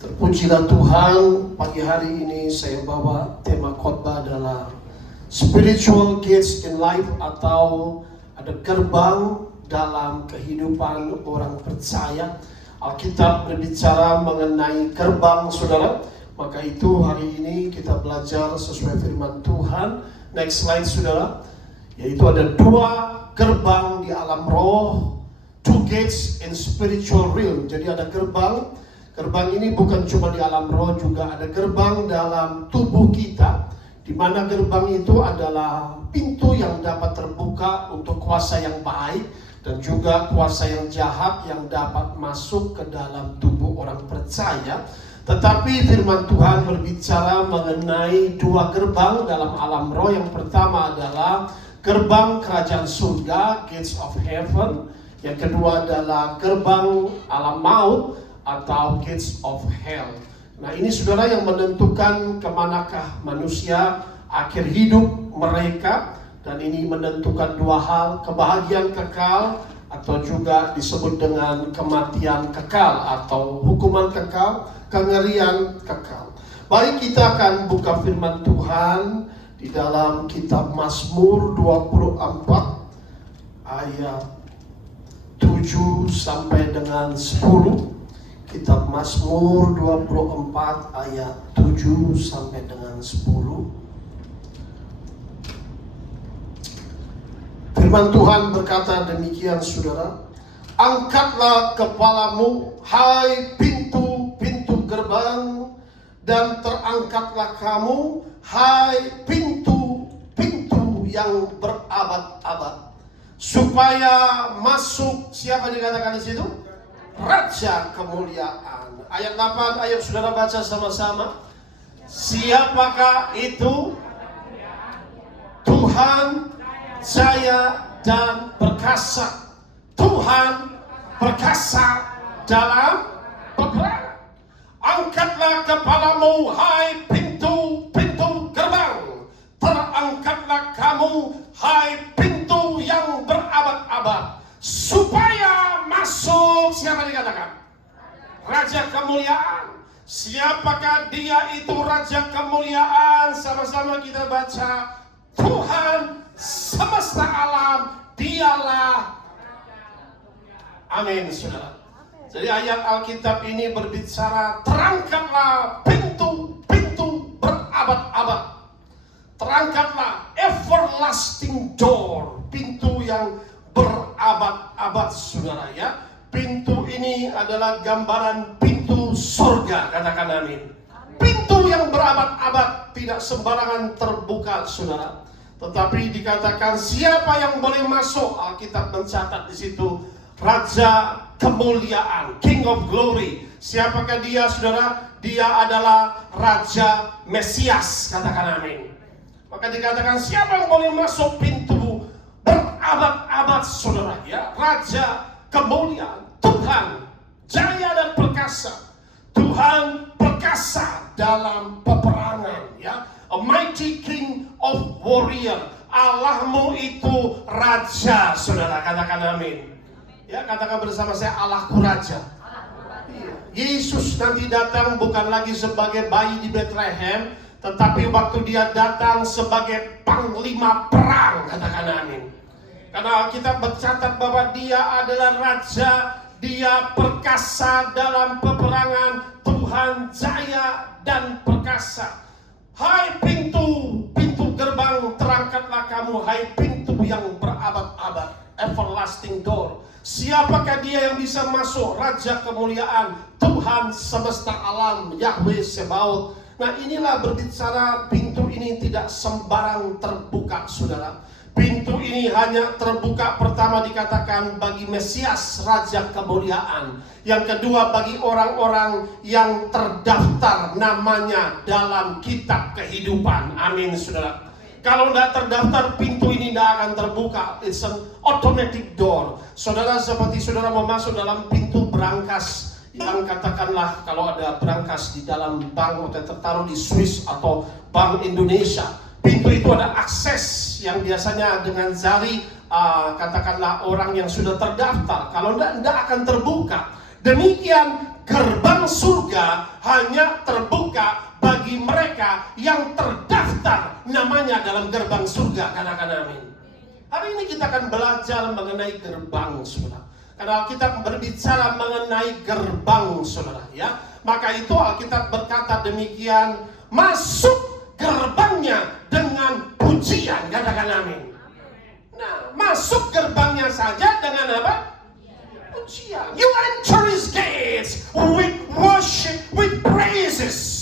Terpujilah Tuhan, pagi hari ini saya bawa tema khotbah adalah Spiritual Gates in Life, atau ada gerbang dalam kehidupan orang percaya. Alkitab berbicara mengenai gerbang, saudara. Maka itu hari ini kita belajar sesuai firman Tuhan. Next slide, saudara. Yaitu ada dua gerbang di alam roh, two gates in spiritual realm. Jadi ada gerbang. Gerbang ini bukan cuma di alam roh, juga ada gerbang dalam tubuh kita, di mana gerbang itu adalah pintu yang dapat terbuka untuk kuasa yang baik dan juga kuasa yang jahat yang dapat masuk ke dalam tubuh orang percaya. Tetapi firman Tuhan berbicara mengenai dua gerbang dalam alam roh. Yang pertama adalah gerbang kerajaan surga, gates of heaven. Yang kedua adalah gerbang alam maut atau gates of hell. Nah, ini saudara yang menentukan kemanakah manusia akhir hidup mereka. Dan ini menentukan dua hal, kebahagiaan kekal atau juga disebut dengan kematian kekal atau hukuman kekal, kengerian kekal. Baik, kita akan buka firman Tuhan di dalam kitab Mazmur 24 ayat 7 sampai dengan 10. Kitab Mazmur 24 ayat 7 sampai dengan 10. Firman Tuhan berkata demikian, saudara. Angkatlah kepalamu, hai pintu-pintu gerbang, dan terangkatlah kamu, hai pintu-pintu yang berabad-abad, supaya masuk, siapa dikatakan di situ? Raja kemuliaan. Ayat 8, ayo saudara baca sama-sama. Siapakah itu? Tuhan jaya dan perkasa. Tuhan perkasa dalam peperangan. Angkatlah kepalamu, hai pintu-pintu gerbang. Terangkatlah kamu, hai pintu yang berabad-abad, supaya masuk, siapa dikatakan? Raja kemuliaan. Siapakah dia itu Raja kemuliaan? Sama-sama kita baca. Tuhan semesta alam, dialah. Amin, saudara. Jadi ayat Alkitab ini berbicara, terangkatlah pintu-pintu berabad-abad. Terangkatlah everlasting door, pintu yang berabad-abad, saudara ya. Pintu ini adalah gambaran pintu surga, katakan amin. Pintu yang berabad-abad tidak sembarangan terbuka, saudara. Tetapi dikatakan siapa yang boleh masuk. Alkitab mencatat di situ Raja kemuliaan, King of Glory. Siapakah dia, saudara? Dia adalah Raja Mesias, katakan amin. Maka dikatakan siapa yang boleh masuk pintu berabad-abad, saudara ya. Raja kemuliaan, Tuhan jaya dan perkasa. Tuhan perkasa dalam peperangan ya. A mighty king of warrior. Allahmu itu raja, saudara, katakan amin. Ya, katakan bersama saya, Allahku raja. Yesus nanti datang bukan lagi sebagai bayi di Bethlehem, tetapi waktu dia datang sebagai panglima perang, katakan amin. Karena kita bercatat bahwa dia adalah raja, dia perkasa dalam peperangan, Tuhan jaya dan perkasa. Hai pintu gerbang, terangkatlah kamu, hai pintu yang berabad-abad, everlasting door. Siapakah dia yang bisa masuk? Raja kemuliaan, Tuhan semesta alam, Yahweh Sebaot. Nah, inilah berbicara pintu ini tidak sembarang terbuka, saudara. Pintu ini hanya terbuka, pertama dikatakan bagi Mesias, Raja kemuliaan. Yang kedua bagi orang-orang yang terdaftar namanya dalam kitab kehidupan. Amin, saudara. Kalau tidak terdaftar, pintu ini tidak akan terbuka. It's an automatic door. Saudara, seperti saudara mau masuk dalam pintu berangkas, yang katakanlah kalau ada berangkas di dalam bank atau tertaruh di Swiss atau Bank Indonesia, pintu itu ada akses yang biasanya dengan jari, katakanlah orang yang sudah terdaftar. Kalau tidak akan terbuka. Demikian gerbang surga hanya terbuka bagi mereka yang terdaftar namanya dalam gerbang surga. Katakan amin. Hari ini kita akan belajar mengenai gerbang, saudara. Karena Alkitab berbicara mengenai gerbang, saudara, ya. Maka itu Alkitab berkata demikian, masuk gerbangnya dengan pujian. Katakan amin. Nah, masuk gerbangnya saja dengan apa? Pujian. You enter his gates with worship, with praises.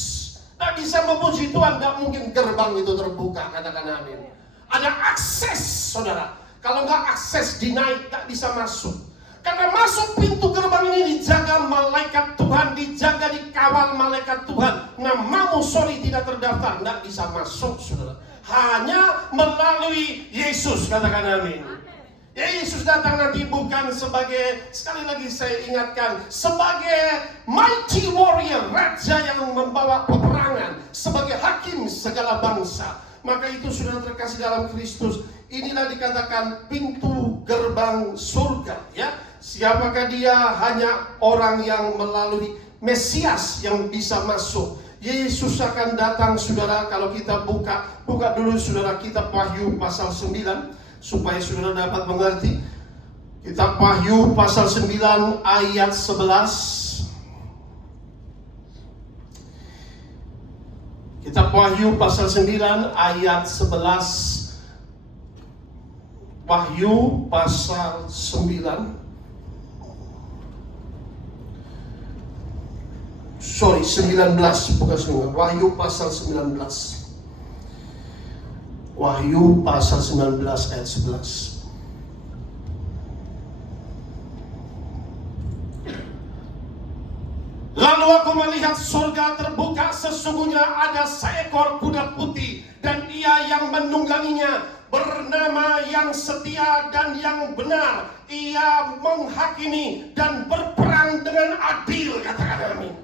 Tak bisa memuji Tuhan, tak mungkin gerbang itu terbuka. Katakan amin. Ada akses, saudara. Kalau nggak akses dinaik, tak bisa masuk. Karena masuk pintu gerbang ini dijaga malaikat Tuhan, dijaga dikawal malaikat Tuhan. Namamu tidak terdaftar, tidak bisa masuk, saudara. Hanya melalui Yesus. Katakan amin. Yesus datang nanti bukan sebagai, sekali lagi saya ingatkan, sebagai mighty warrior, raja yang membawa peperangan, sebagai hakim segala bangsa. Maka itu sudah terkasih dalam Kristus. Inilah dikatakan pintu gerbang surga, ya. Siapakah dia? Hanya orang yang melalui Mesias yang bisa masuk. Yesus akan datang, saudara. Kalau kita buka dulu, saudara, kitab Wahyu pasal 9 supaya saudara dapat mengerti. Kitab Wahyu pasal 9 ayat 11. Kitab Wahyu pasal 9 ayat 11. Wahyu pasal 9. 19, bukan 9. Wahyu pasal 19. Wahyu pasal 19 ayat 11. Lalu aku melihat surga terbuka, sesungguhnya ada seekor kuda putih, dan ia yang menungganginya bernama Yang Setia dan Yang Benar. Ia menghakimi dan berperang dengan adil. Katakan amin.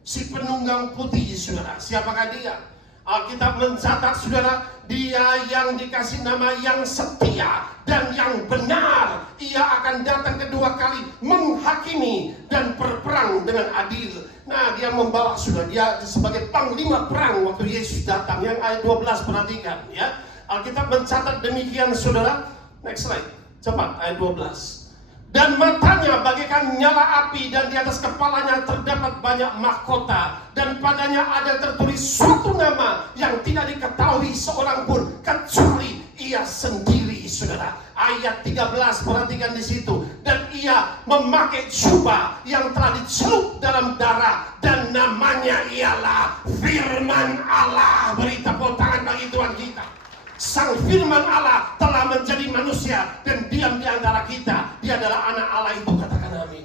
Si penunggang putih, saudara, siapakah dia? Alkitab mencatat, saudara, dia yang dikasih nama Yang Setia dan Yang Benar. Ia akan datang kedua kali menghakimi dan berperang dengan adil. Nah, dia membawa, sudah dia sebagai panglima perang waktu Yesus datang. Yang ayat 12, perhatikan, ya. Alkitab mencatat demikian, saudara. Next slide, cepat, ayat 12. Dan matanya bagaikan nyala api, dan di atas kepalanya terdapat banyak mahkota, dan padanya ada tertulis suatu nama yang tidak diketahui seorang pun kecuali ia sendiri, saudara. Ayat 13, perhatikan di situ. Dan ia memakai jubah yang telah dicelup dalam darah, dan namanya ialah Firman Allah. Beri tepuk tangan bagi Tuhan kita. Sang Firman Allah telah menjadi manusia dan diam di antara kita. Dia adalah anak Allah itu. Katakan amin.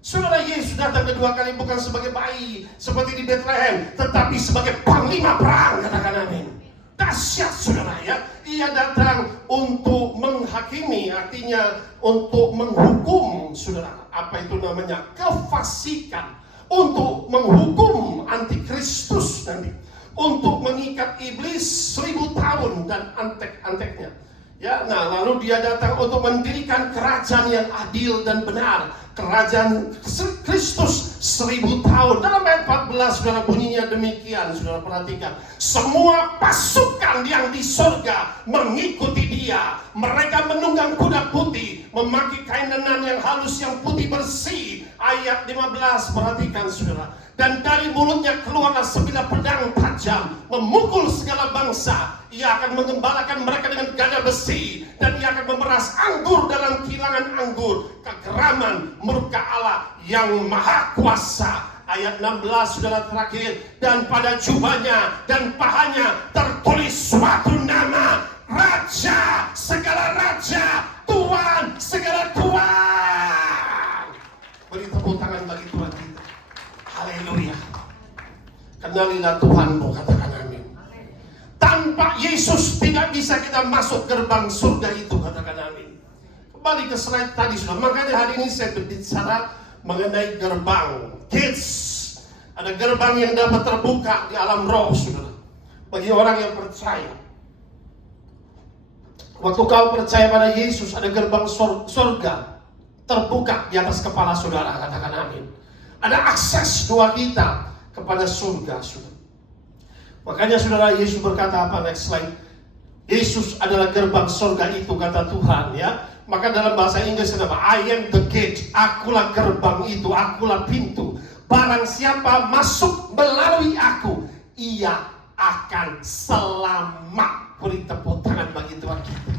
Saudara, Yesus datang kedua kali bukan sebagai bayi seperti di Bethlehem, tetapi sebagai panglima perang. Katakan amin. Dahsyat, saudara, ya. Ia datang untuk menghakimi, artinya untuk menghukum, saudara. Apa itu namanya? Kefasikan. Untuk menghukum antikristus nanti. Untuk mengikat iblis 1000 tahun dan antek-anteknya. Ya, nah, lalu dia datang untuk mendirikan kerajaan yang adil dan benar. Kerajaan Kristus 1000 tahun. Dalam ayat 14, saudara, bunyinya demikian, saudara, perhatikan. Semua pasukan yang di surga mengikuti dia. Mereka menunggang kuda putih, memakai kain lenan yang halus, yang putih bersih. Ayat 15, perhatikan, saudara. Dan dari mulutnya keluarlah sebilah pedang tajam, memukul segala bangsa. Ia akan mengembalakan mereka dengan gada besi, dan ia akan memeras anggur dalam kilangan anggur, kegeraman murka Allah yang maha kuasa. Ayat 16, saudara, terakhir. Dan pada jubahnya dan pahanya tertulis suatu nama, Raja segala raja, Tuhan segala Tuhan. Beri tepuk tangan bagi Tuhan kita. Haleluya. Kenalilah Tuhanmu. Katakan amin. Tanpa Yesus tidak bisa kita masuk gerbang surga itu. Katakan amin. Kembali ke slide tadi, sudah. Makanya hari ini saya berbicara mengenai gerbang. Gates. Ada gerbang yang dapat terbuka di alam roh, saudara. Bagi orang yang percaya. Waktu kau percaya pada Yesus, ada gerbang surga terbuka di atas kepala saudara. Katakan amin. Ada akses doa kita kepada surga, saudara. Makanya saudara, Yesus berkata apa? Next slide. Yesus adalah gerbang surga itu, kata Tuhan, ya. Maka dalam bahasa Inggris apa? I am the gate. Akulah gerbang itu, akulah pintu. Barang siapa masuk melalui aku, ia akan selamat. Beri tepuk tangan bagi Tuhan kita.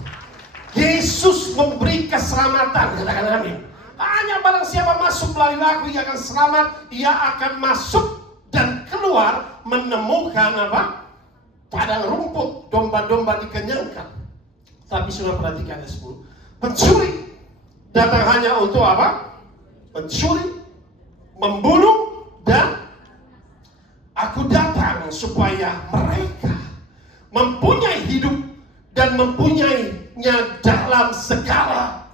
Yesus memberi keselamatan, katakan amin. Hanya barang siapa masuk melalui aku, ia akan selamat. Ia akan masuk dan keluar menemukan apa? Padang rumput, domba-domba dikenyangkan. Tapi sudah perhatikan ya, 10. Pencuri datang hanya untuk apa? Mencuri, membunuh, dan aku datang supaya mereka mempunyai hidup dan mempunyainya dalam segala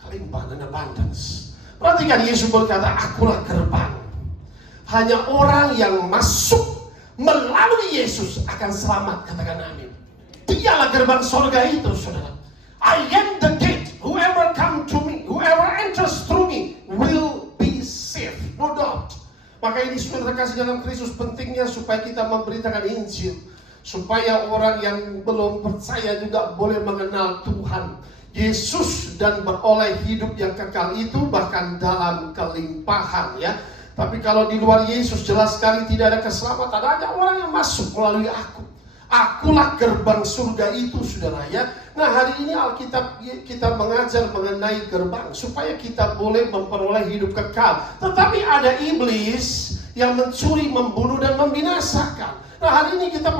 kelimpahan dan abundance. Perhatikan, Yesus berkata, akulah gerbang. Hanya orang yang masuk melalui Yesus akan selamat, katakan amin. Dialah gerbang surga itu, saudara. I am the gate. Whoever come to me, whoever enters through me will be saved, no doubt. Maka ini saudara kasih dalam Kristus, pentingnya supaya kita memberitakan Injil, supaya orang yang belum percaya juga boleh mengenal Tuhan Yesus dan beroleh hidup yang kekal itu, bahkan dalam kelimpahan, ya. Tapi kalau di luar Yesus jelas sekali tidak ada keselamatan. Ada orang yang masuk melalui aku. Akulah gerbang surga itu, saudara, ya. Nah, hari ini Alkitab kita mengajar mengenai gerbang supaya kita boleh memperoleh hidup kekal. Tetapi ada iblis yang mencuri, membunuh, dan membinasakan. Nah, hari ini kita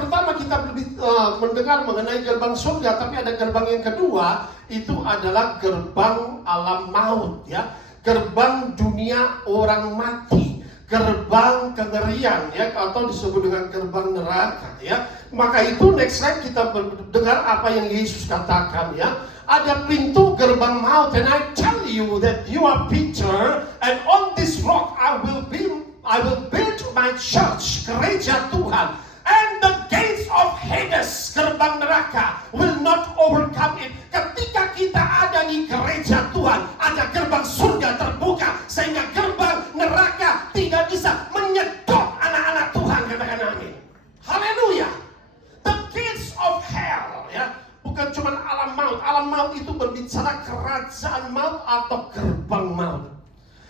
mendengar mengenai gerbang surga, tapi ada gerbang yang kedua, itu adalah gerbang alam maut, ya. Gerbang dunia orang mati, gerbang kengerian, ya, atau disebut dengan gerbang neraka, ya. Maka itu next slide kita dengar apa yang Yesus katakan, ya. Ada pintu gerbang maut, and I tell you that you are Peter, and on this rock I will build my church, gereja Tuhan, and the gates of Hades, gerbang neraka, will not overcome it. Ketika kita ada di gereja Tuhan, ada gerbang surga terbuka, sehingga gerbang neraka tidak bisa menyedot anak-anak Tuhan, katakan amin. Haleluya. The gates of hell, ya, bukan cuma alam maut. Alam maut itu berbicara kerajaan maut atau gerbang maut.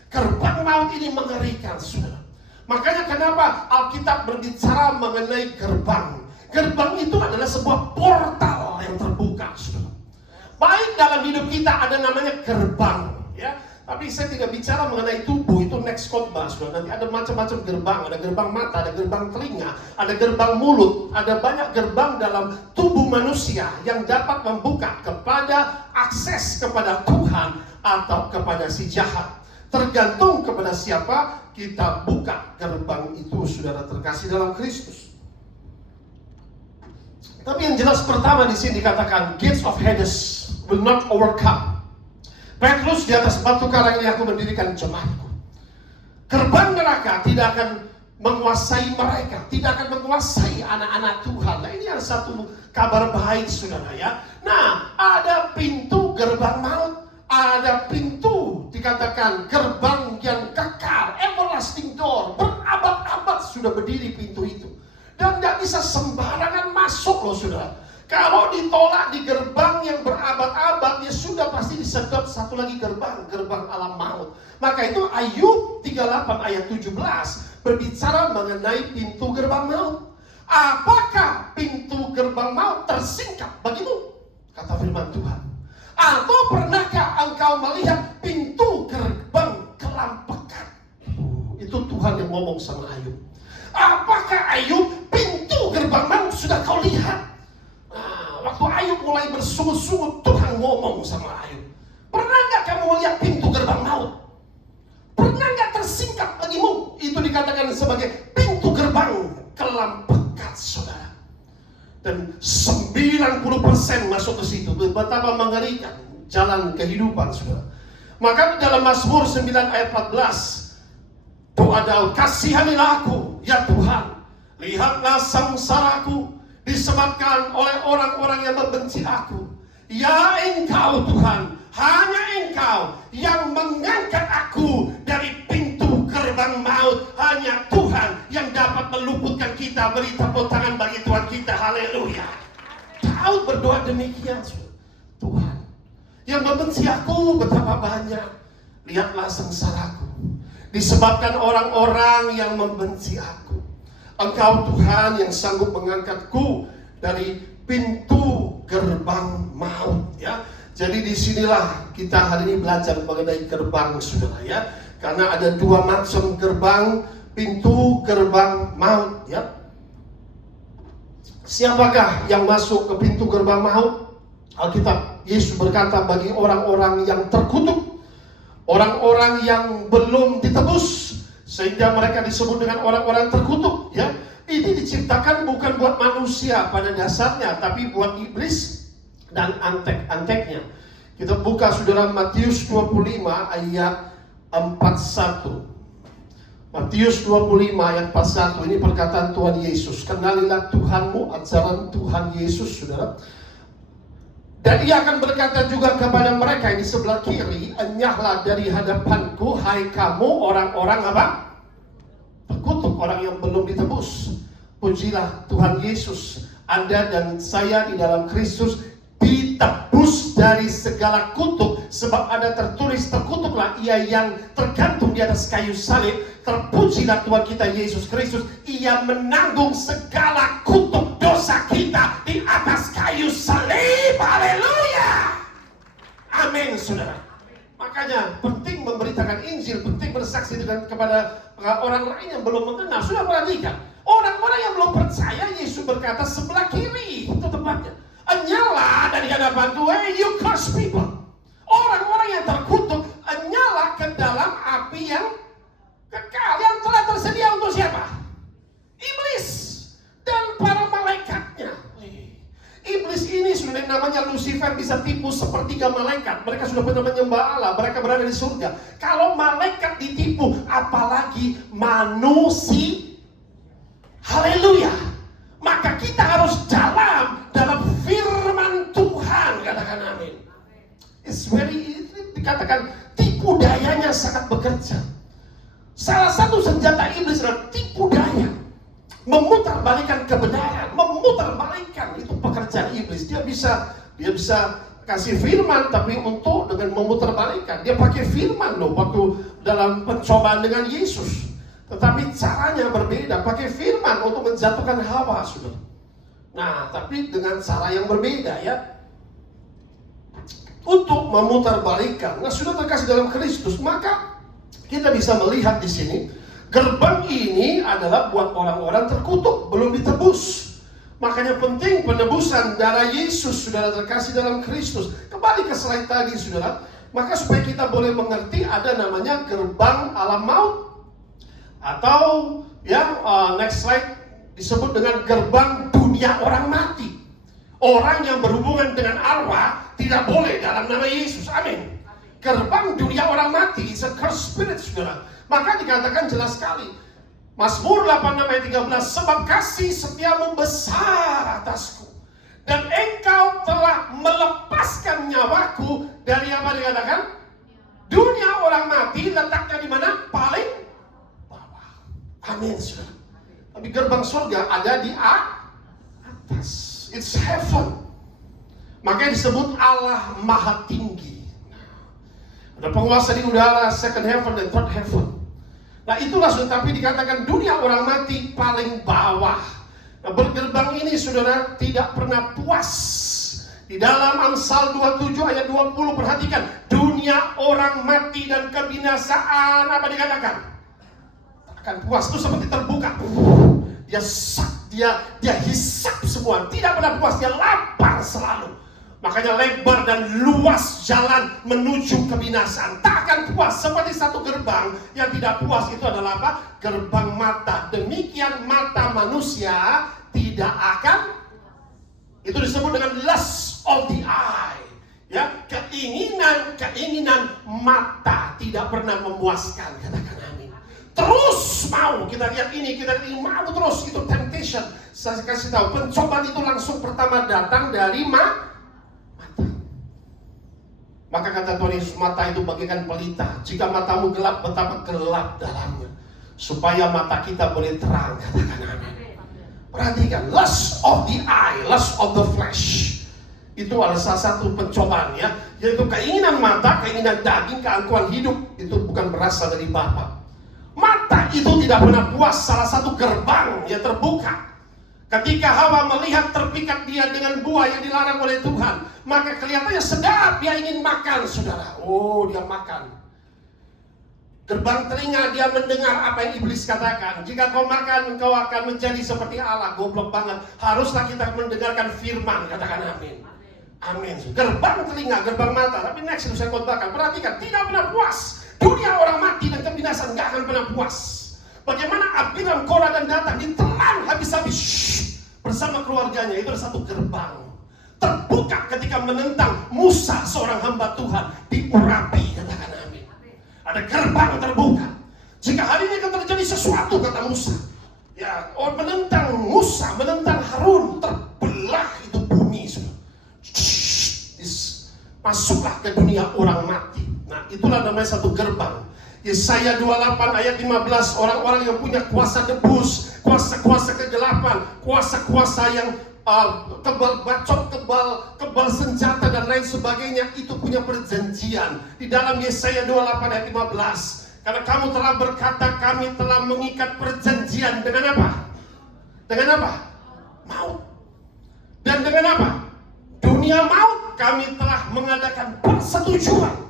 Gerbang maut ini mengerikan, saudara. Makanya kenapa Alkitab berbicara mengenai gerbang. Gerbang itu adalah sebuah portal yang terbuka, saudara. Baik dalam hidup kita ada namanya gerbang, ya. Tapi saya tidak bicara mengenai tubuh, itu next khotbah, saudara. Nanti ada macam-macam gerbang, ada gerbang mata, ada gerbang telinga, ada gerbang mulut, ada banyak gerbang dalam tubuh manusia yang dapat membuka kepada akses kepada Tuhan atau kepada si jahat. Tergantung kepada siapa kita buka gerbang itu, saudara terkasih dalam Kristus. Tapi yang jelas pertama di sini dikatakan gates of Hades will not overcome. Petrus, di atas batu karang ini aku mendirikan jemaatku. Gerbang neraka tidak akan menguasai mereka, tidak akan menguasai anak-anak Tuhan. Nah, ini yang satu kabar baik, saudara, ya. Nah, ada pintu gerbang maut, ada pintu dikatakan gerbang yang kekal, everlasting door, berabad-abad sudah berdiri pintu itu, dan tidak bisa sembarangan masuk loh, saudara. Kalau ditolak di gerbang yang berabad-abad, ya sudah pasti disedot satu lagi gerbang alam maut. Maka itu Ayub 38 ayat 17 berbicara mengenai pintu gerbang maut. Apakah pintu gerbang maut tersingkap bagimu? Kata firman Tuhan. Atau pernahkah engkau melihat pintu gerbang kelam pekat? Itu Tuhan yang ngomong sama Ayub. Apakah Ayub pintu gerbang maut sudah kau lihat? Waktu Ayub mulai bersungut-sungut, Tuhan ngomong sama Ayub. Pernah nggak kamu melihat pintu gerbang maut? Pernah nggak tersingkap bagimu? Itu dikatakan sebagai pintu gerbang kelam pekat, saudara. Dan 90% masuk ke situ. Betapa mengerikan jalan kehidupan, saudara. Maka dalam Mazmur 9 ayat 14, doa Daud, kasihanilah aku, ya Tuhan. Lihatlah sengsaraku disebabkan oleh orang-orang yang membenci aku. Ya Engkau Tuhan, hanya Engkau yang mengangkat aku dari pintu gerbang gerbang maut. Hanya Tuhan yang dapat meluputkan kita. Beri tepuk tangan bagi Tuhan kita. Haleluya. Daud berdoa demikian. Tuhan yang membenci aku betapa banyak. Lihatlah sengsaraku disebabkan orang-orang yang membenci aku. Engkau Tuhan yang sanggup mengangkatku dari pintu gerbang maut. Ya, jadi disinilah kita hari ini belajar mengenai gerbang, saudara, ya. Karena ada dua macam gerbang, pintu gerbang maut. Ya, siapakah yang masuk ke pintu gerbang maut? Alkitab, Yesus berkata bagi orang-orang yang terkutuk, orang-orang yang belum ditebus, sehingga mereka disebut dengan orang-orang terkutuk. Ya, ini diciptakan bukan buat manusia pada dasarnya, tapi buat iblis dan antek-anteknya. Kita buka saudara Matius 25 ayat 41. Matius 25 ayat 41, ini perkataan Tuhan Yesus. Kenalilah Tuhanmu, ajaran Tuhan Yesus, saudara. Dan ia akan berkata juga kepada mereka yang di sebelah kiri, enyahlah dari hadapanku, hai kamu orang-orang apa? Terkutuk, orang yang belum ditebus. Pujilah Tuhan Yesus, Anda dan saya di dalam Kristus ditebus dari segala kutuk. Sebab ada tertulis, terkutuklah ia yang tergantung di atas kayu salib. Terpujilah Tuhan kita Yesus Kristus, ia menanggung segala kutuk dosa kita di atas kayu salib. Haleluya. Amin, saudara. Makanya penting memberitakan Injil, penting bersaksi kepada orang lain yang belum mengenal. Sudah perhatikan, orang-orang yang belum percaya, Yesus berkata sebelah kiri, itu tempatnya. Enyala dari hadapanku, hey you cursed people. Orang-orang yang terkutuk, enyala ke dalam api yang kekal, yang telah tersedia untuk siapa? Iblis dan para malaikatnya. Iblis ini sudah namanya Lucifer, bisa tipu sepertiga malaikat. Mereka sudah pernah menyembah Allah, mereka berada di surga. Kalau malaikat ditipu, apalagi manusia. Haleluya. Maka kita harus dalam firman Tuhan. Katakan amin. Dikatakan tipu dayanya sangat bekerja. Salah satu senjata iblis adalah tipu daya, memutarbalikkan kebenaran, memutarbalikkan, itu pekerjaan iblis. Dia bisa kasih firman, tapi untuk dengan memutarbalikkan. Dia pakai firman loh waktu dalam pencobaan dengan Yesus, tetapi caranya berbeda. Pakai firman untuk menjatuhkan Hawa, sudah. Nah, tapi dengan cara yang berbeda, ya, untuk memutarbalikkan. Nah, sudah terkasih dalam Kristus, maka kita bisa melihat di sini, gerbang ini adalah buat orang-orang terkutuk, belum ditebus. Makanya penting penebusan darah Yesus, saudara terkasih dalam Kristus. Kembali ke slide tadi, saudara. Maka supaya kita boleh mengerti, ada namanya gerbang alam maut. Atau yang next slide disebut dengan gerbang dunia orang mati. Orang yang berhubungan dengan arwah tidak boleh dalam nama Yesus. Amin. Gerbang dunia orang mati is a cursed spirit, saudara. Maka dikatakan jelas sekali, Mazmur 86 ayat 13, sebab kasih setiamu besar atasku, dan engkau telah melepaskan nyawaku dari apa dikatakan? Dunia orang mati. Letaknya di mana? Paling bawah. Amin, saudara. Tapi gerbang surga ada di atas. It's heaven. Makanya disebut Allah Maha Tinggi. Ada penguasa di udara, second heaven dan third heaven. Nah itulah saudara, tapi dikatakan dunia orang mati paling bawah. Nah, bergerbang ini saudara tidak pernah puas. Di dalam Amsal 27 ayat 20, perhatikan, dunia orang mati dan kebinasaan, apa dikatakan? Tak akan puas. Itu seperti terbuka. Dia hisap semua, tidak pernah puas, dia lapar selalu. Makanya lebar dan luas jalan menuju kebinasaan. Tak akan puas. Seperti satu gerbang yang tidak puas, itu adalah apa? Gerbang mata. Demikian mata manusia tidak akan, itu disebut dengan lust of the eye. Ya, keinginan mata tidak pernah memuaskan. Katakan amin. Terus mau, kita lihat ini, mau terus. Itu temptation. Saya kasih tahu, pencobaan itu langsung pertama datang dari mata. Maka kata Tuhan Yesus, mata itu bagaikan pelita. Jika matamu gelap, betapa gelap dalamnya. Supaya mata kita boleh terang. Katakan amin. Perhatikan, lust of the eye, lust of the flesh. Itu adalah salah satu pencobaan ya. Yaitu keinginan mata, keinginan daging, keangkuhan hidup. Itu bukan berasal dari Bapa. Mata itu tidak pernah puas, salah satu gerbang yang terbuka. Ketika Hawa melihat terpikat dia dengan buah yang dilarang oleh Tuhan, maka kelihatannya sedap, dia ingin makan, saudara. Oh, dia makan. Gerbang telinga, dia mendengar apa yang iblis katakan. Jika kau makan, kau akan menjadi seperti Allah. Goblok banget. Haruslah kita mendengarkan firman, katakan amin. Amin. Gerbang telinga, gerbang mata. Tapi next itu saya khotbahkan. Perhatikan, tidak pernah puas. Dunia orang mati dan kebinasan gak akan pernah puas. Bagaimana Abiram, Korah dan Datan ditelan habis-habis bersama keluarganya. Itu adalah satu gerbang terbuka ketika menentang Musa, seorang hamba Tuhan, di Urapi. Katakan amin. Ada gerbang terbuka. Jika hari ini akan terjadi sesuatu, kata Musa, ya, menentang Musa, menentang Harun, terbelah itu bumi. Masuklah ke dunia orang mati. Nah, itulah namanya satu gerbang. Yesaya 28 ayat 15, orang-orang yang punya kuasa debus, kuasa-kuasa kegelapan, kuasa-kuasa yang kebal bacot, kebal senjata dan lain sebagainya, itu punya perjanjian di dalam Yesaya 28 ayat 15. Karena kamu telah berkata, kami telah mengikat perjanjian dengan apa? Dengan apa? Maut. Dan dengan apa? Dunia maut. Kami telah mengadakan persetujuan.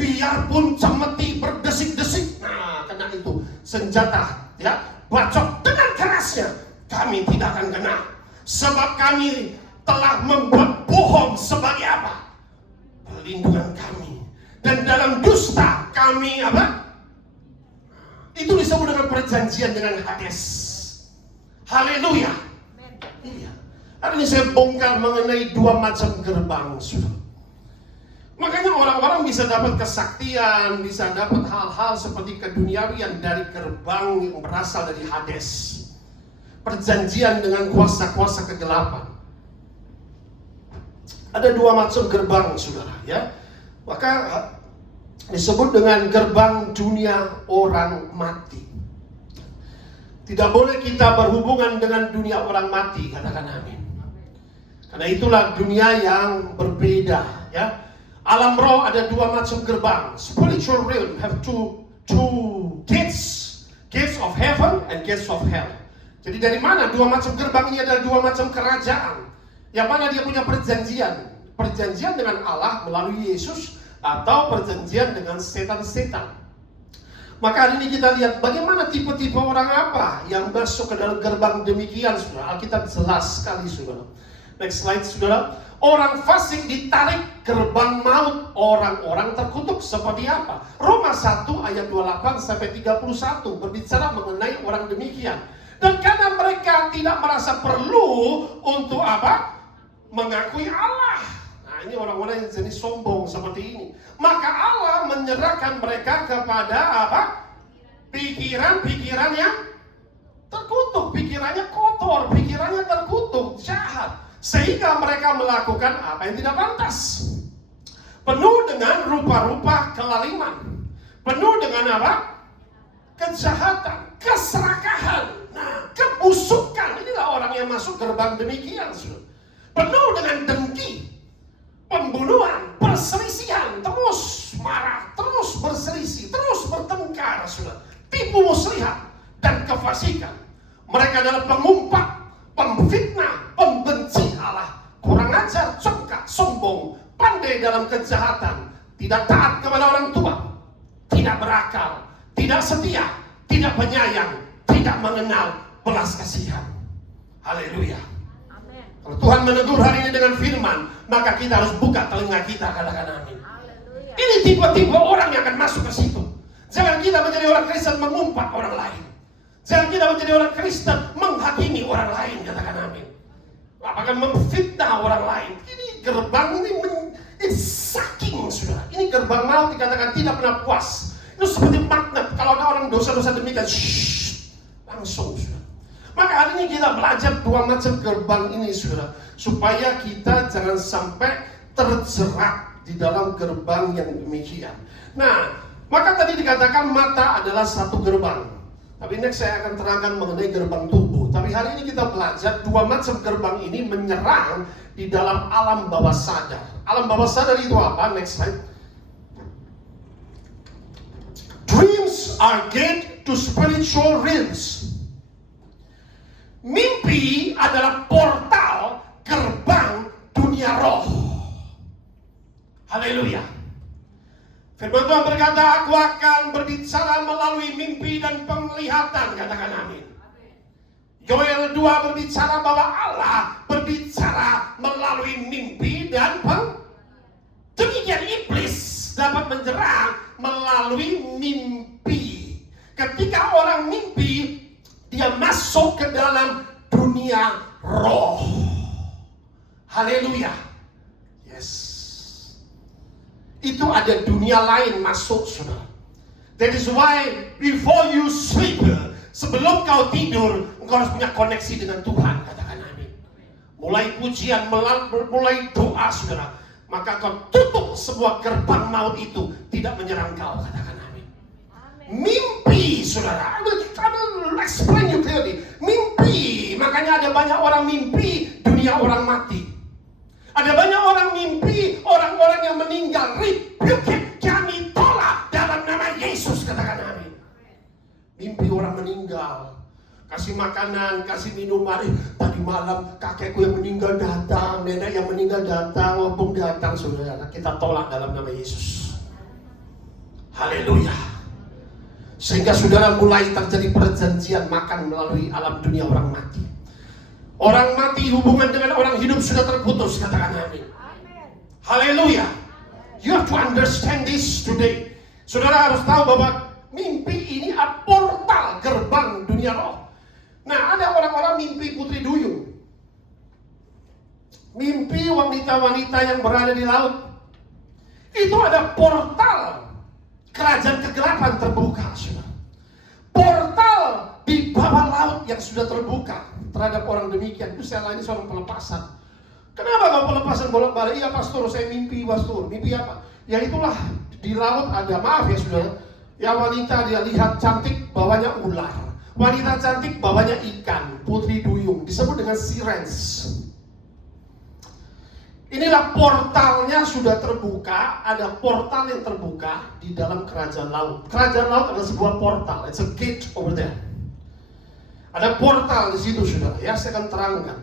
Biarpun cemeti berdesik-desik, nah kena itu senjata, ya, bacok dengan kerasnya, kami tidak akan kena. Sebab kami telah membuat bohong sebagai apa? Perlindungan kami. Dan dalam dusta kami apa? Itu disebut dengan perjanjian dengan Hades. Haleluya. Iya. Hari ini saya bongkar mengenai dua macam gerbang, saudara. Makanya orang-orang bisa dapat kesaktian, bisa dapat hal-hal seperti keduniawian dari gerbang yang berasal dari Hades. Perjanjian dengan kuasa-kuasa kegelapan. Ada dua macam gerbang, saudara, ya. Maka disebut dengan gerbang dunia orang mati. Tidak boleh kita berhubungan dengan dunia orang mati, katakan amin. Karena itulah dunia yang berbeda, ya. Alam roh ada dua macam gerbang. Spiritual realm have two gates. Gates of heaven and gates of hell. Jadi dari mana dua macam gerbang ini adalah dua macam kerajaan. Yang mana dia punya perjanjian. Perjanjian dengan Allah melalui Yesus, atau perjanjian dengan setan-setan. Maka hari ini kita lihat bagaimana tipe-tipe orang apa yang masuk ke dalam gerbang demikian, saudara. Alkitab jelas sekali, saudara. Next slide, saudara. Orang fasik ditarik gerbang maut, orang-orang terkutuk seperti apa? Roma 1 ayat 28 sampai 31 berbicara mengenai orang demikian. Dan karena mereka tidak merasa perlu untuk apa? Mengakui Allah. Nah, ini orang-orang yang jenis sombong seperti ini. Maka Allah menyerahkan mereka kepada apa? Pikiran-pikiran yang terkutuk, pikirannya kotor, pikirannya terkutuk, jahat. Sehingga mereka melakukan apa yang tidak pantas. Penuh dengan rupa-rupa kelaliman. Penuh dengan apa? Kejahatan, keserakahan, nah, kebusukan. Inilah orang yang masuk gerbang demikian. Penuh dengan dengki, pembunuhan, perselisihan, terus marah, terus berselisih, terus bertengkar, tipu muslihat dan kefasikan. Mereka adalah pengumpat, pemfitnah, pembenci Allah, kurang ajar, congkak, sombong, pandai dalam kejahatan, tidak taat kepada orang tua, tidak berakal, tidak setia, tidak penyayang, tidak mengenal belas kasihan. Haleluya. Amen. Kalau Tuhan menegur hari ini dengan firman, maka kita harus buka telinga kita, katakan amin. Haleluya. Ini tipe-tipe orang yang akan masuk ke situ. Jangan kita menjadi orang Kristen mengumpat orang lain. Jangan kita menjadi orang Kristen menghakimi orang lain, katakan amin. Apakah memfitnah orang lain. Ini gerbang ini saking, saudara. Ini gerbang maut dikatakan tidak pernah puas. Itu seperti magnet. Kalau ada orang dosa-dosa demikian, langsung, saudara. Maka hari ini kita belajar dua macam gerbang ini, saudara, supaya kita jangan sampai terjerat di dalam gerbang yang demikian. Nah, maka tadi dikatakan mata adalah satu gerbang. Tapi next saya akan terangkan mengenai gerbang tubuh. Tapi hari ini kita belajar dua macam gerbang ini menyerang di dalam alam bawah sadar. Alam bawah sadar itu apa? Next slide. Dreams are gate to spiritual realms. Mimpi adalah portal gerbang dunia roh. Haleluya. Firman Tuhan berkata, aku akan berbicara melalui mimpi dan penglihatan. Katakan amin. Yoel 2 berbicara bahwa Allah berbicara melalui mimpi dan demikian iblis dapat menyerang melalui mimpi. Ketika orang mimpi, dia masuk ke dalam dunia roh. Haleluya. Yes. Itu ada dunia lain masuk, saudara. That is why before you sleep, sebelum kau tidur, engkau harus punya koneksi dengan Tuhan. Katakan amin. Mulai pujian, mulai doa, saudara. Maka kau tutup sebuah gerbang maut itu tidak menyerang kau. Katakan amin. Mimpi, saudara. I will explain you clearly. Mimpi. Makanya ada banyak orang mimpi dunia orang mati. Ada banyak orang mimpi orang-orang yang meninggal. Rebuke, kami tolak dalam nama Yesus. Katakan amin. Mimpi orang meninggal, kasih makanan, kasih minuman. Tadi malam kakekku yang meninggal datang, nenek yang meninggal datang, wabung datang. Saudara, kita tolak dalam nama Yesus. Haleluya. Sehingga saudara mulai terjadi perjanjian makan melalui alam dunia orang mati. Orang mati hubungan dengan orang hidup sudah terputus. Katakan amin. Haleluya. You have to understand this today. Saudara harus tahu bahwa mimpi ini adalah portal gerbang dunia roh. Nah, ada orang-orang mimpi putri duyung. Mimpi wanita-wanita yang berada di laut. Itu ada portal kerajaan kegelapan terbuka, saudara. Portal di bawah laut yang sudah terbuka terhadap orang demikian. Itu saya ini seorang pelepasan. Kenapa kau pelepasan bolak-balik? Iya pastor, saya mimpi pastor. Mimpi apa? Ya itulah, di laut ada, maaf ya saudara, ya wanita dia lihat cantik bawanya ular, wanita cantik bawanya ikan, putri duyung, disebut dengan sirens. Inilah portalnya sudah terbuka. Ada portal yang terbuka di dalam kerajaan laut. Kerajaan laut adalah sebuah portal. It's a gate over there. Ada portal di situ, saudara. Ya, saya akan terangkan.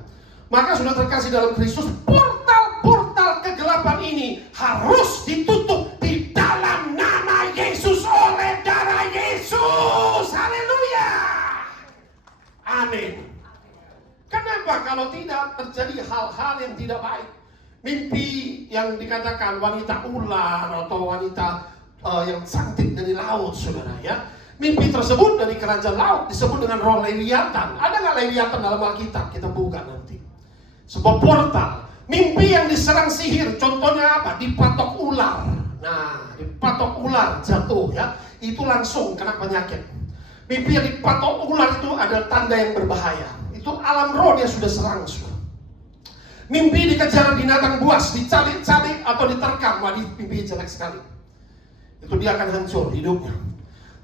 Maka sudah terkasih dalam Kristus, portal-portal kegelapan ini harus ditutup di dalam nama Yesus oleh darah Yesus. Haleluya. Amin. Kenapa? Kalau tidak terjadi hal-hal yang tidak baik. Mimpi yang dikatakan wanita ular atau wanita yang cantik dari laut, saudara ya. Mimpi tersebut dari kerajaan laut disebut dengan roh Lewiatan. Ada nggak Lewiatan dalam Alkitab? Kita buka nanti. Sebuah portal. Mimpi yang diserang sihir, contohnya apa? Dipatok ular. Nah, dipatok ular jatuh ya, itu langsung kena penyakit. Mimpi yang dipatok ular itu ada tanda yang berbahaya. Itu alam roh dia sudah serang, saudara. Mimpi dikejar binatang buas, dicalik-calik atau diterkam, wah mimpi jelek sekali. Itu dia akan hancur hidupnya.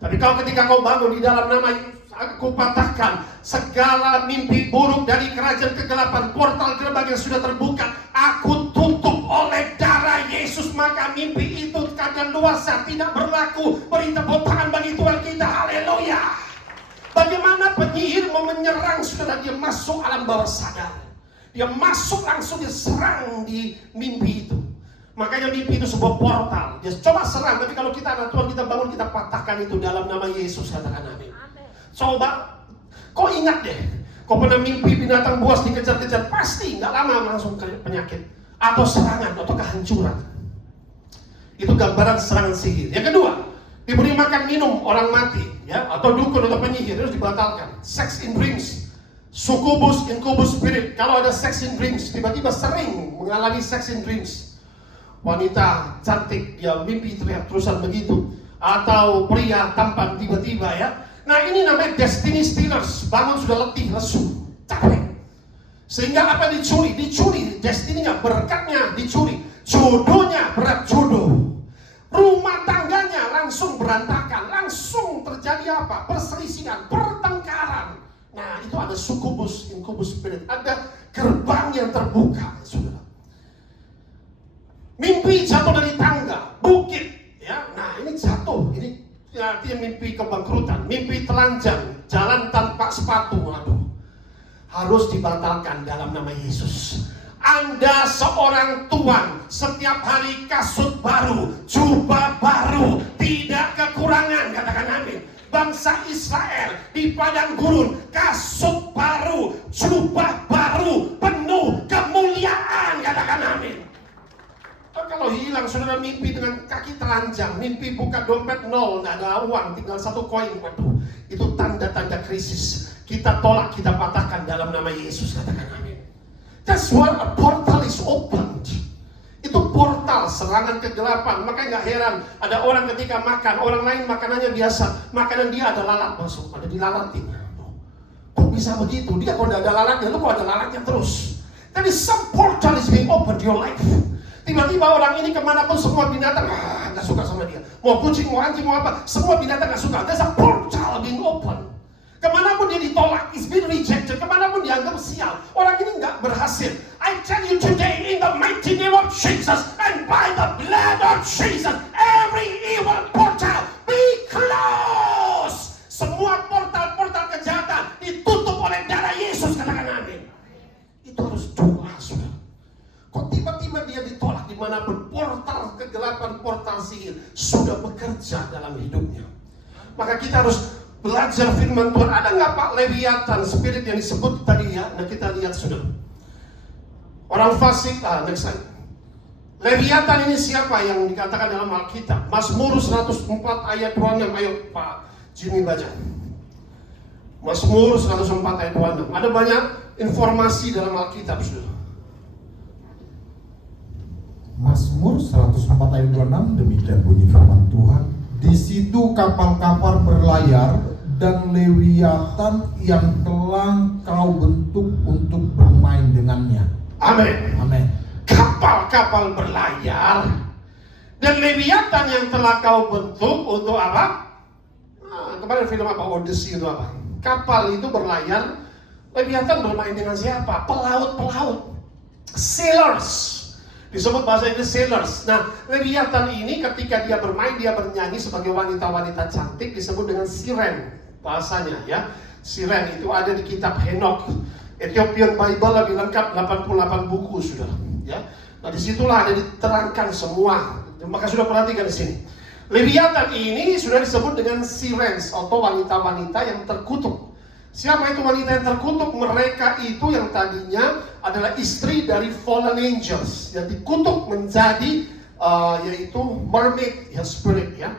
Tapi ketika kau bangun di dalam nama Yesus, aku patahkan segala mimpi buruk dari kerajaan kegelapan, portal gerbang yang sudah terbuka, aku tutup oleh darah Yesus. Maka mimpi itu kadaluarsa, tidak berlaku. Beri tepuk tangan bagi Tuhan kita, haleluya. Bagaimana penyihir mau menyerang, saudara, dia masuk alam bawah sadar. Dia masuk langsung, dia serang di mimpi itu. Makanya mimpi itu sebuah portal. Dia coba serang, tapi kalau kita anak Tuhan, kita bangun, kita patahkan itu dalam nama Yesus. Katakan amin. Coba, kau ingat deh, kau pernah mimpi binatang buas dikejar-kejar, pasti nggak lama langsung ke penyakit atau serangan atau kehancuran. Itu gambaran serangan sihir. Yang kedua, diberi makan minum orang mati, ya, atau dukun atau penyihir, harus dibatalkan. Sex in dreams. Succubus, incubus spirit. Kalau ada sex in dreams, tiba-tiba sering mengalami sex in dreams. Wanita cantik, dia mimpi terus-terusan begitu. Atau pria tampan tiba-tiba ya. Nah ini namanya destiny stealers. Bangun sudah letih, lesu, capek. Sehingga apa dicuri? Dicuri destininya, berkatnya dicuri. jodohnya berat jodoh, rumah tangganya langsung berantakan, langsung terjadi apa? Perselisihan, pertengkaran. Nah, itu ada succubus, incubus spirit, ada gerbang yang terbuka, saudara. Mimpi jatuh dari tangga, bukit, ya. Nah, ini jatuh, ini artinya mimpi kebangkrutan, mimpi telanjang, jalan tanpa sepatu, aduh, harus dibatalkan dalam nama Yesus. Anda seorang tuan, setiap hari kasut baru, jubah baru, tidak kekurangan, katakan amin. Bangsa Israel di padang gurun, kasut baru, jubah baru, penuh kemuliaan, katakan amin. Kalau hilang saudara mimpi dengan kaki telanjang, mimpi buka dompet nol, tidak ada uang, tinggal 1 koin, waduh, itu tanda-tanda krisis. Kita tolak, kita patahkan dalam nama Yesus, katakan amin. That's why a portal is opened. Itu portal serangan kegelapan. Makanya nggak heran ada orang ketika makan, orang lain makanannya biasa, makanan dia ada lalat masuk, ada dilalatin. Kok bisa begitu? Dia kalau ada lalatnya, lu kok ada lalatnya terus. Jadi some portal is being opened your life. Tiba-tiba orang ini kemanapun semua binatang nggak suka sama dia. Mau kucing, mau anjing, mau apa, semua binatang nggak suka. There's a portal being open. Kemanapun dia ditolak, is being rejected. Kemanapun dianggap sial, orang ini nggak berhasil. I tell you today in the mighty name of Jesus and by the blood of Jesus, every evil portal be closed. Semua portal-portal kejahatan ditutup oleh darah Yesus, katakan amin. Itu harus doa, saudara. Kok tiba-tiba dia ditolak dimanapun, portal kegelapan, portal sihir sudah bekerja dalam hidupnya. Maka kita harus belajar firman Tuhan. Ada nggak Pak Leviathan, spirit yang disebut tadi ya? Nah kita lihat sudah. Orang fasik, next slide. Leviathan ini siapa yang dikatakan dalam Alkitab? Mazmur 104 ayat 26. Ayo Pak Jimmy baca. Mazmur 104 ayat 26. Ada banyak informasi dalam Alkitab sudah. Mazmur 104 ayat 26, demikian bunyi firman Tuhan. Di situ kapal-kapal berlayar dan Leviathan yang telah kau bentuk untuk bermain dengannya. Amin. Amin. Kapal-kapal berlayar dan Leviathan yang telah kau bentuk untuk apa? Kemarin film apa? Odyssey itu apa? Kapal itu berlayar, Leviathan bermain dengan siapa? Pelaut-pelaut, sailors. Disebut bahasa Inggris sailors. Nah, Leviathan ini ketika dia bermain, dia bernyanyi sebagai wanita-wanita cantik, disebut dengan siren bahasanya ya. Siren itu ada di kitab Henok. Ethiopian Bible lebih lengkap, 88 buku sudah ya. Nah, disitulah ada diterangkan semua. Maka sudah perhatikan di sini. Leviathan ini sudah disebut dengan sirens atau wanita-wanita yang terkutuk. Siapa itu wanita yang terkutuk? Mereka itu yang tadinya adalah istri dari fallen angels yang dikutuk menjadi yaitu mermaid ya, spirit ya.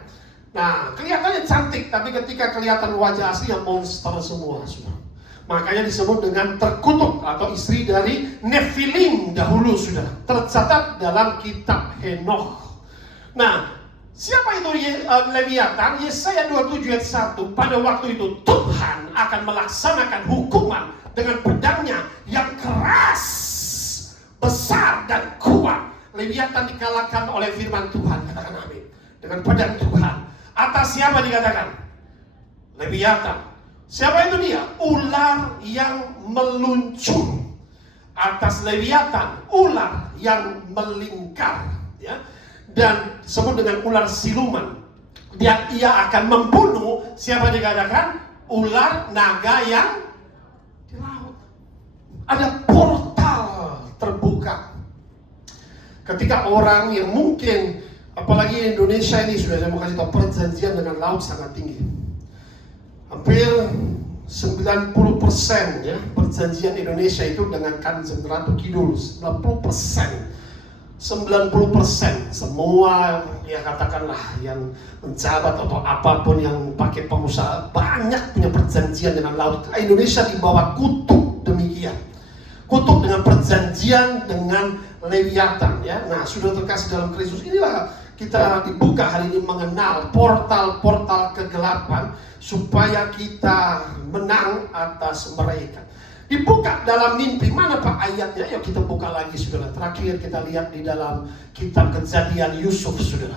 Nah, kelihatannya cantik, tapi ketika kelihatan wajah asli yang monster semua sudah. Makanya disebut dengan terkutuk atau istri dari Nephilim dahulu sudah tercatat dalam kitab Henokh. Nah, siapa itu Leviathan? Yesaya 27 ayat 1. Pada waktu itu Tuhan akan melaksanakan hukuman dengan pedangnya yang keras, besar dan kuat. Leviathan dikalahkan oleh firman Tuhan, katakan amin. Dengan pedang Tuhan. Atas siapa dikatakan? Leviathan. Siapa itu dia? Ular yang meluncur. Atas Leviathan, ular yang melingkar, ya. Dan disebut dengan ular siluman. Ia akan membunuh siapa dikatakan? Ular naga yang di laut. Ada portal terbuka. Ketika orang yang mungkin, apalagi Indonesia ini sudah saya mau kasih tahu, perjanjian dengan laut sangat tinggi. Hampir 90% ya perjanjian Indonesia itu dengan Kanjeng Ratu Kidul. 90% semua ya katakanlah yang menjabat atau apapun yang pakai pengusaha banyak punya perjanjian dengan laut. Indonesia di bawah kutub demikian, kutub dengan perjanjian dengan Leviathan ya. Nah, sudah terkasih dalam Kristus, inilah kita dibuka hari ini mengenal portal-portal kegelapan supaya kita menang atas mereka. Dibuka dalam mimpi. Mana Pak ayatnya? Yuk kita buka lagi saudara. Terakhir kita lihat di dalam kitab Kejadian Yusuf saudara.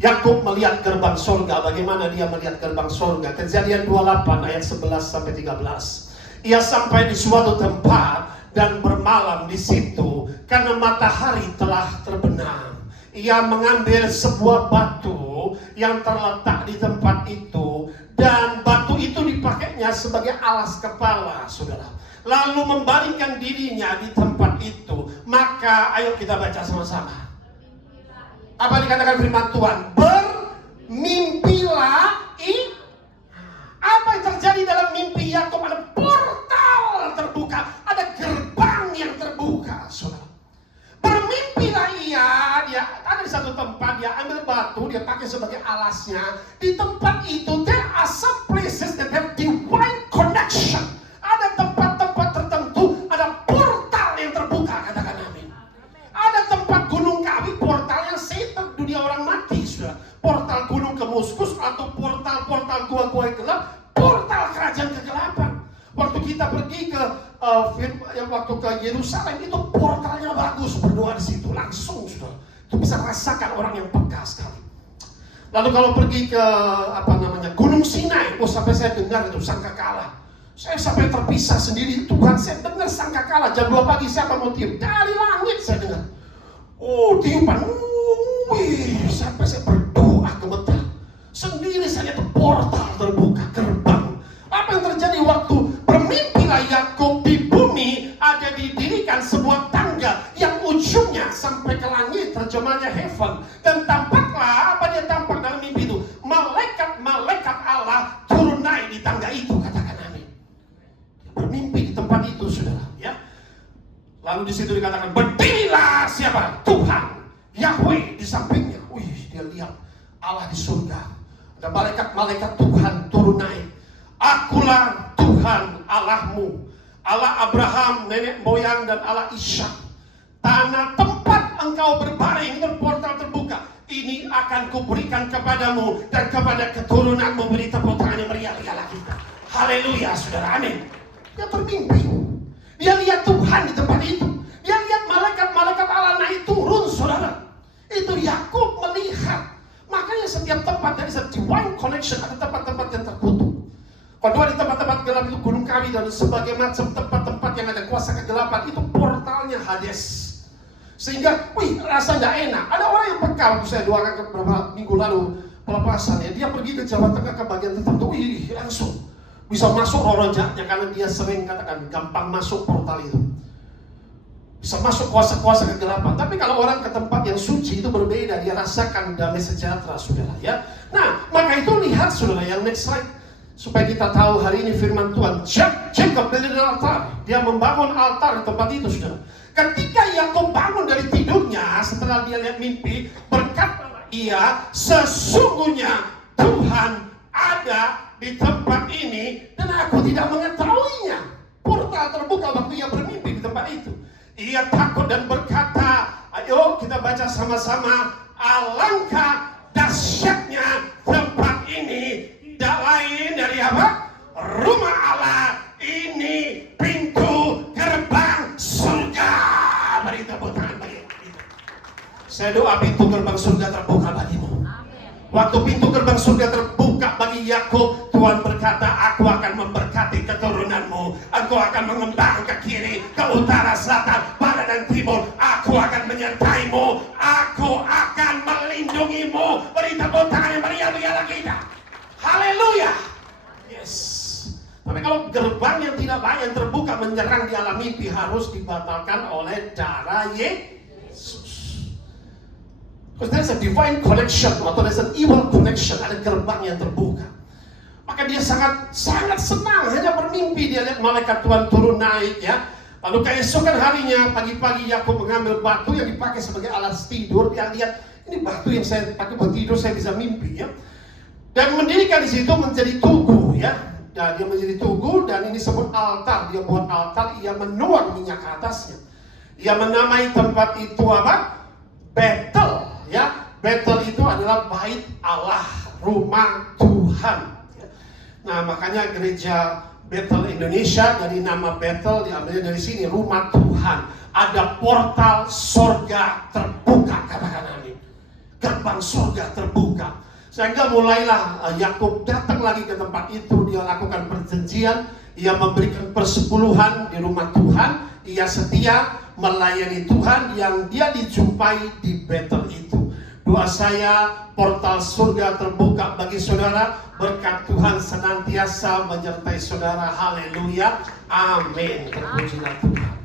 Yakub melihat gerbang sorga. Bagaimana dia melihat gerbang sorga? Kejadian 28 ayat 11 sampai 13. Ia sampai di suatu tempat dan bermalam di situ karena matahari telah terbenam. Ia mengambil sebuah batu yang terletak di tempat itu, dan batu itu dipakainya sebagai alas kepala, saudara. Lalu membaringkan dirinya di tempat itu. Maka ayo kita baca sama-sama. Apa dikatakan firman Tuhan? Bermimpilah. Apa yang terjadi dalam mimpi Yakub? Ada portal terbuka, ada gerbang yang terbuka, saudara. Bermimpilah dia ada di satu tempat, dia ambil batu, dia pakai sebagai alasnya. Di tempat itu there are some places that have divine connection. Ada tempat-tempat tertentu, ada portal yang terbuka, katakan amin. Ada tempat gunung kawi, portalnya setan, dunia orang mati, sudah. Portal gunung Kemuskus atau portal-portal gua-gua gelap, portal kerajaan kegelapan. Waktu kita pergi ke waktu ke Yerusalem itu portalnya bagus, berdoa di situ langsung sudah. Itu bisa rasakan orang yang peka sekali. Lalu kalau pergi ke Gunung Sinai, sampai saya dengar itu sangkakala. Saya sampai terpisah sendiri, Tuhan saya dengar sangkakala jam 2 pagi, siapa mau tiup? Dari langit saya dengar. Tiupan. Sampai saya berdoa gemetar. Sendiri saya itu portal terbuka, gerbang. Apa yang terjadi waktu bermimpilah Yakub? Di bumi ada didirikan sebuah tangga yang ujungnya sampai ke langit, terjemahnya heaven. Dan tampaklah, apa dia tampak dalam mimpi itu? Malaikat Allah turun naik di tangga itu, katakan amin. Bermimpi di tempat itu, saudara, ya. Lalu di situ dikatakan, berdirilah siapa? Tuhan Yahweh di sampingnya. Dia lihat Allah di surga. Ada malaikat Tuhan turun naik. Akulah Tuhan Allahmu, Allah Abraham, nenek moyang, dan Allah Ishak. Tanah tempat engkau berbaring, portal terbuka, ini akan kuberikan kepadamu dan kepada keturunanmu. Beri tepuk tangan yang meriah-riah lagi. Haleluya, saudara, amin. Dia bermimpi. Dia lihat Tuhan di tempat itu. Dia lihat malaikat Allah naik turun, saudara. Itu Yakub melihat. Makanya setiap tempat dari divine connection, ada tempat-tempat yang terkutuk. Kedua, di tempat-tempat gelap itu gunung kawi dan sebagai macam tempat-tempat yang ada kuasa kegelapan, itu portalnya Hades. Sehingga, rasa gak enak. Ada orang yang peka waktu saya doakan beberapa minggu lalu pelepasan ya, dia pergi ke Jawa Tengah ke bagian tertentu, langsung bisa masuk roh jahatnya karena dia sering katakan gampang masuk portal itu. Bisa masuk kuasa-kuasa kegelapan. Tapi kalau orang ke tempat yang suci itu berbeda, dia rasakan damai sejahtera, saudara, ya. Nah, maka itu lihat, saudara, yang next slide, supaya kita tahu hari ini firman Tuhan. Jacob dari altar, dia membangun altar di tempat itu, saudara. Ketika Yakub bangun dari tidurnya setelah dia lihat mimpi, berkatalah ia, sesungguhnya Tuhan ada di tempat ini dan aku tidak mengetahuinya. Portal terbuka waktu ia bermimpi di tempat itu. Ia takut dan berkata, ayo kita baca sama-sama, alangkah dahsyatnya tempat ini, tidak lain dari apa? Rumah Allah, ini pintu gerbang surga. Beri tepuk tangan bagi itu. Saya doa pintu gerbang surga terbuka bagimu. Waktu pintu gerbang surga terbuka bagi Yakub, Tuhan berkata, aku akan memberkati keturunanmu. Engkau akan mengembang ke kiri, ke utara, selatan, barat, dan timur. Aku akan menyertaimu. Aku akan melindungimu. Beri tepuk tangan yang meriah-riah lagi kita. Haleluya. Yes. Tapi kalau gerbang yang tidak baik yang terbuka menyerang di alam mimpi, harus dibatalkan oleh darah Yesus. Because there's a divine connection atau there's an evil connection, ada gerbang yang terbuka. Maka dia sangat senang hanya bermimpi, dia lihat malaikat Tuhan turun naik, ya. Lalu keesokan harinya pagi-pagi Yakub mengambil batu yang dipakai sebagai alas tidur. Dia lihat ini batu yang saya pakai buat tidur, saya bisa mimpi, ya. Dan mendirikan di situ menjadi tugu, ya. Dan dia menjadi tugu dan ini disebut altar. Dia buat altar, ia menuang minyak ke atasnya. Ia menamai tempat itu apa? Betel, ya. Betel itu adalah bait Allah, rumah Tuhan. Nah, makanya gereja Betel Indonesia, dari nama Betel diambilnya dari sini, rumah Tuhan. Ada portal surga terbuka, katakan amin. Gerbang surga terbuka. Sehingga mulailah Yakub datang lagi ke tempat itu. Dia lakukan perjanjian, ia memberikan persepuluhan di rumah Tuhan. Ia setia melayani Tuhan yang dia dijumpai di Betel itu. Doa saya, portal surga terbuka bagi saudara. Berkat Tuhan senantiasa menyertai saudara. Haleluya. Amin. Terpujilah Tuhan.